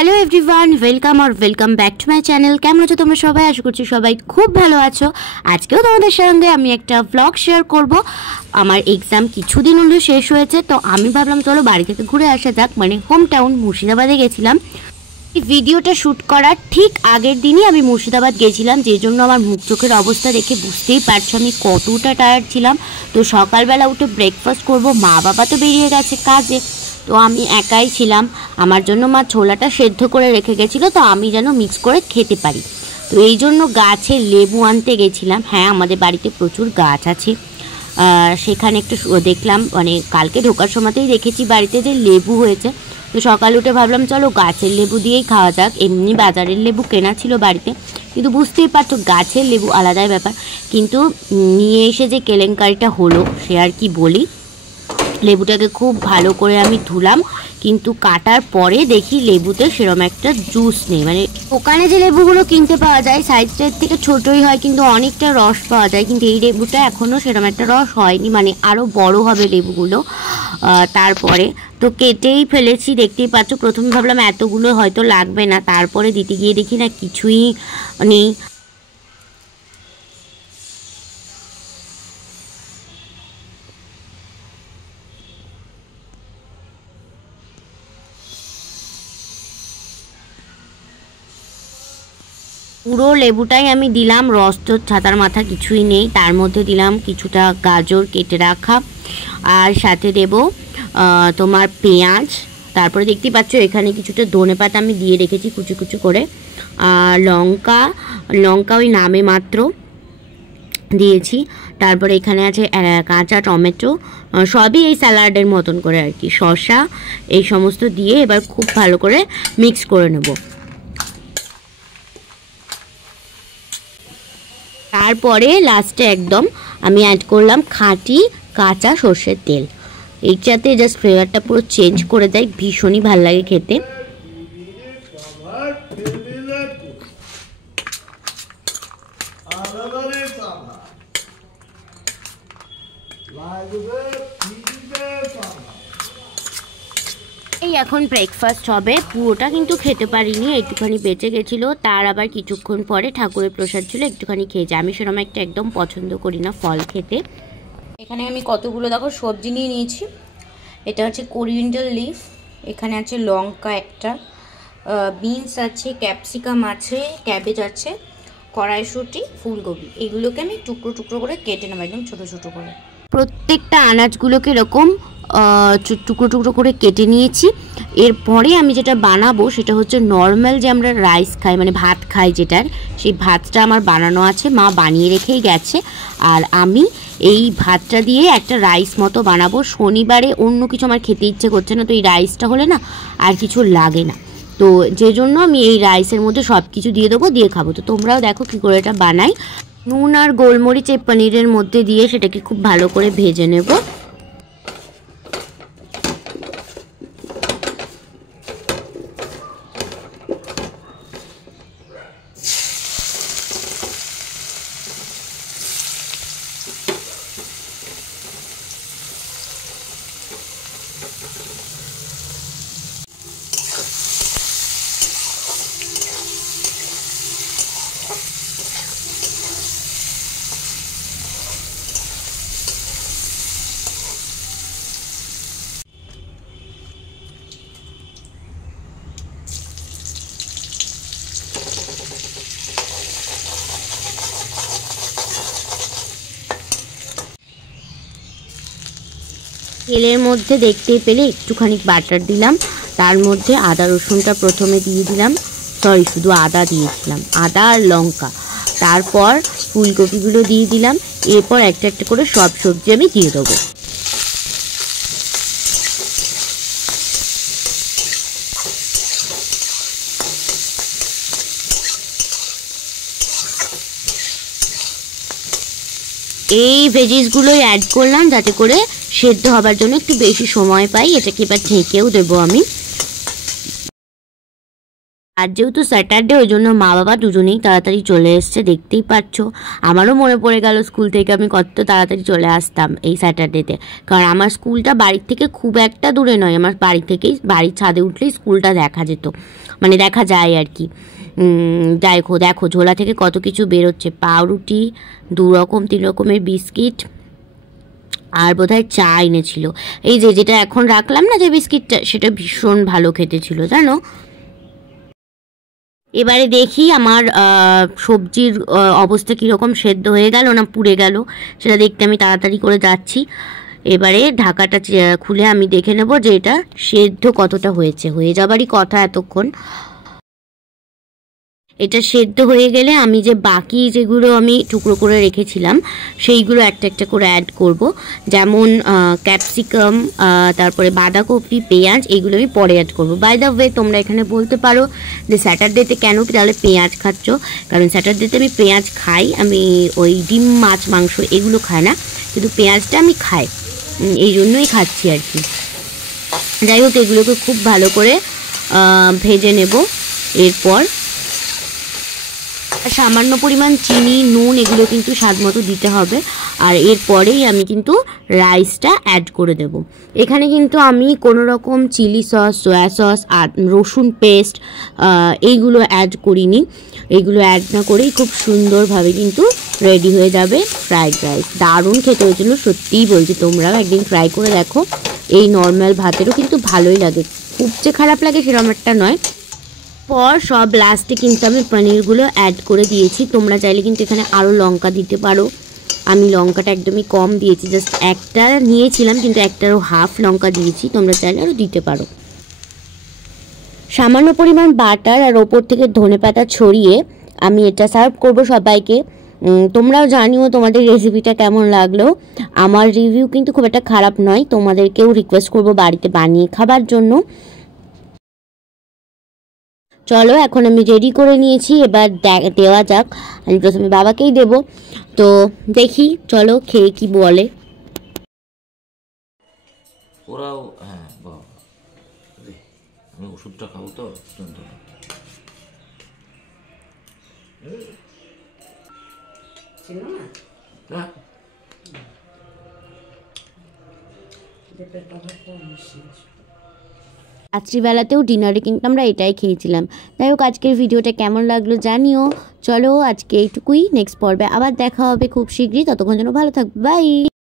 Hello everyone, welcome back to my channel. কেমন আছো তোমরা সবাই? আশা করছি সবাই খুব ভালো আছো। আজকেও তোমাদের সঙ্গে আমি একটা ব্লগ শেয়ার করব। আমার এক্সাম কিছুদিন হলো শেষ হয়েছে, তো আমি ভাবলাম চলো বাড়ি থেকে ঘুরে আসা যাক। মানে হোম টাউন মুর্শিদাবাদে গেছিলাম। এই ভিডিওটা শ্যুট করার ঠিক আগের দিনই আমি মুর্শিদাবাদ গেছিলাম, যে জন্য আমার মুখ চোখের অবস্থা দেখে বুঝতেই পারছো আমি কতটা টায়ার্ড ছিলাম। তো সকালবেলা উঠে ব্রেকফাস্ট করব, মা বাবা তো বেরিয়ে গেছে কাজে, তো আমি একাই ছিলাম। আমার জন্য মা ছোলাটা সেদ্ধ করে রেখে গেছিলো, তো আমি যেন মিক্স করে খেতে পারি। তো এই জন্য গাছে লেবু আনতে গেছিলাম। হ্যাঁ, আমাদের বাড়িতে প্রচুর গাছ আছে। সেখানে একটু দেখলাম, মানে কালকে ঢোকার সময়তেই দেখেছি বাড়িতে যে লেবু হয়েছে। তো সকাল উঠে ভাবলাম চলো গাছের লেবু দিয়েই খাওয়া যাক। এমনি বাজারের লেবু কেনা ছিল বাড়িতে, কিন্তু বুঝতেই পারছো গাছের লেবু আলাদাই ব্যাপার। কিন্তু নিয়ে এসে যে কেলেঙ্কারিটা হলো সে আর কি বলি। লেবুটাকে খুব ভালো করে আমি ধুলাম, কিন্তু কাটার পরে দেখি লেবুতে সেরকম একটা জুস নেই। মানে ওখানে যে লেবুগুলো কিনতে পাওয়া যায় সাইজটার থেকে ছোটই হয়, কিন্তু অনেকটা রস পাওয়া যায়, কিন্তু এই লেবুটা এখনও সেরকম একটা রস হয়নি, মানে আরও বড় হবে লেবুগুলো। তারপরে তো কেটেই ফেলেছি, দেখতেই পাচ্ছ। প্রথমে ভাবলাম এতগুলো হয়তো লাগবে না, তারপরে দিতে গিয়ে দেখি না কিছুই নেই। পুরো লেবুটাই আমি দিলাম, রস তো ছাতার মাথা কিছুই নেই। তার মধ্যে দিলাম কিছুটা গাজর কেটে রাখা, আর সাথে দেব তোমার পেঁয়াজ। তারপরে দেখতেই পাচ্ছ এখানে কিছুটা ধনেপাতা আমি দিয়ে রেখেছি কুচি কুচি করে। লঙ্কা ওই নামে মাত্র দিয়েছি। তারপরে এখানে আছে কাঁচা টমেটো, সবই এই স্যালাডের মতন করে আর কি, শসা, এই সমস্ত দিয়ে এবার খুব ভালো করে মিক্স করে নেব। তারপরে লাস্টে একদম আমি অ্যাড করলাম খাঁটি কাঁচা সর্ষের তেল। এইটাতে জাস্ট ফ্লেভারটা পুরো চেঞ্জ করে দেয়, ভীষণই ভালো লাগে খেতে। এই এখন ব্রেকফাস্ট হবে, পুরোটা কিন্তু খেতে পারিনি, একটুখানি বেঁচে গেছিলো। তার আবার কিছুক্ষণ পরে ঠাকুরের প্রসাদ ছিল, একটুখানি খেয়েছি। আমি সেরকম একটা একদম পছন্দ করি না ফল খেতে। এখানে আমি কতগুলো দেখো সবজি নিয়ে নিয়েছি। এটা হচ্ছে কোরিয়েন্ডার লিফ, এখানে আছে লঙ্কা একটা, বিনস আছে, ক্যাপসিকাম আছে, ক্যাবেজ আছে, কড়াইশুঁটি, ফুলকপি। এগুলোকে আমি টুকরো টুকরো করে কেটে নেব, একদম ছোটো ছোটো করে। প্রত্যেকটা আনাজগুলোকে এরকম টুকরো টুকরো করে কেটে নিয়েছি। এরপরে আমি যেটা বানাবো সেটা হচ্ছে নর্মাল যে আমরা রাইস খাই, মানে ভাত খাই যেটার, সেই ভাতটা আমার বানানো আছে, মা বানিয়ে রেখেই গেছে। আর আমি এই ভাতটা দিয়ে একটা রাইস মতো বানাবো। শনিবারে অন্য কিছু আমার খেতে ইচ্ছে করছে না, তো এই রাইসটা হলে না আর কিছু লাগে না, তো যে জন্য আমি এই রাইসের মধ্যে সব কিছু দিয়ে দেবো, দিয়ে খাবো। তো তোমরাও দেখো কী করে এটা বানাই। নুন আর গোলমরিচ এই পনিরের মধ্যে দিয়ে সেটাকে খুব ভালো করে ভেজে নেব। তেলের মধ্যে দেখতেই পেলে একটুখানি বাটার দিলাম, তার মধ্যে আদা রসুনটা প্রথমে দিয়ে দিলাম, শুধু আদা দিয়েছিলাম, আদা আর লঙ্কা। তারপর ফুলকপিগুলো দিয়ে দিলাম। এরপর একটা একটা করে সব সবজি আমি দিয়ে দেবো। এই ভেজিসগুলোই অ্যাড করলাম যাতে করে সেদ্ধ হবার জন্য একটু বেশি সময় পাই। এটাকে এবার ঢেকেও দেবো আমি। আজ যেহেতু স্যাটারডে, ওই জন্য মা বাবা দুজনেই তাড়াতাড়ি চলে এসছে, দেখতেই পাচ্ছ। আমারও মনে পড়ে গেল স্কুল থেকে আমি কত তাড়াতাড়ি চলে আসতাম এই স্যাটারডেতে, কারণ আমার স্কুলটা বাড়ির থেকে খুব একটা দূরে নয়। আমার বাড়ি থেকেই, বাড়ির ছাদে উঠলেই স্কুলটা দেখা যেত, মানে দেখা যায় আর কি। দেখো দেখো ঝোলা থেকে কত কিছু বেরোচ্ছে, পাউরুটি, 2 রকম 3 রকমের বিস্কিট, আর বোধহয় চা এনেছিল। এই যেটা এখন রাখলাম না যে বিস্কিটটা, সেটা ভীষণ ভালো খেতে ছিল জানো। এবারে দেখি আমার সবজির অবস্থা কীরকম, সেদ্ধ হয়ে গেল না পুড়ে গেল, সেটা দেখতে আমি তাড়াতাড়ি করে যাচ্ছি। এবারে ঢাকাটা খুলে আমি দেখে নেব যে এটা সেদ্ধ কতটা হয়েছে। হয়ে যাবারই কথা এতক্ষণ। এটা সেদ্ধ হয়ে গেলে আমি যে বাকি যেগুলো আমি টুকরো করে রেখেছিলাম সেইগুলো একটা একটা করে অ্যাড করব। যেমন ক্যাপসিকাম, তারপরে বাঁধাকপি, পেঁয়াজ, এইগুলো আমি পরে অ্যাড করব। বাই দ্য ওয়ে, তোমরা এখানে বলতে পারো যে স্যাটারডেতে কেন তাহলে পেঁয়াজ খাচ্ছ, কারণ স্যাটারডেতে আমি পেঁয়াজ খাই। আমি ওই ডিম, মাছ, মাংস এগুলো খাই না, কিন্তু পেঁয়াজটা আমি খাই, এই জন্যই খাচ্ছি আর কি। যাই হোক, এগুলোকে খুব ভালো করে ভেজে নেব। এরপর সামান্য পরিমাণ চিনি, নুন এগুলো কিন্তু স্বাদ মতো দিতে হবে। আর এরপরেই আমি কিন্তু রাইসটা অ্যাড করে দেব। এখানে কিন্তু আমি কোনো রকম চিলি সস, সয়া সস আর রসুন পেস্ট এইগুলো অ্যাড করিনি। এইগুলো অ্যাড না করেই খুব সুন্দরভাবে কিন্তু রেডি হয়ে যাবে ফ্রাইড রাইস। দারুণ খেতে হয়েছিল, সত্যিই বলছি, তোমরাও একদিন ট্রাই করে দেখো। এই নর্মাল ভাতেরও কিন্তু ভালোই লাগে, খুব যে খারাপ লাগে সেরকম একটা নয়। পর সব লাস্টে কিন্তু আমি পনিরগুলো অ্যাড করে দিয়েছি। তোমরা চাইলে কিন্তু এখানে আরও লঙ্কা দিতে পারো। আমি লঙ্কাটা একদমই কম দিয়েছি, জাস্ট একটা নিয়েছিলাম, কিন্তু একটারও হাফ লঙ্কা দিয়েছি। তোমরা চাইলে আরও দিতে পারো। সামান্য পরিমাণ বাটার আর ওপর থেকে ধনেপাতা ছড়িয়ে আমি এটা সার্ভ করব সবাইকে। তোমরাও জানিও তোমাদের রেসিপিটা কেমন লাগলো। আমার রিভিউ কিন্তু খুব একটা খারাপ নয়, তোমাদেরকেও রিকোয়েস্ট করব বাড়িতে বানিয়ে খাবার জন্য। চলো, এখন আমি রেডি করে নিয়েছি, এবার দেওয়া যাক। আমি প্রথমে বাবাকেই দেব, তো দেখি চলো খেয়ে কি বলে। ওরাও হ্যাঁ বাবা, আমি ওষুধটা খাবো তো যন্ত্রণা। রাত্রিবেলাতেও ডিনারে কিন্তু আমরা এটাই খেয়েছিলাম। যাই হোক, আজকের ভিডিওটা কেমন লাগলো জানিও। চলো আজকে এইটুকুই, নেক্সট পর্বে আবার দেখা হবে খুব শীঘ্রই। ততক্ষণ যেন ভালো থাকবে, বাই।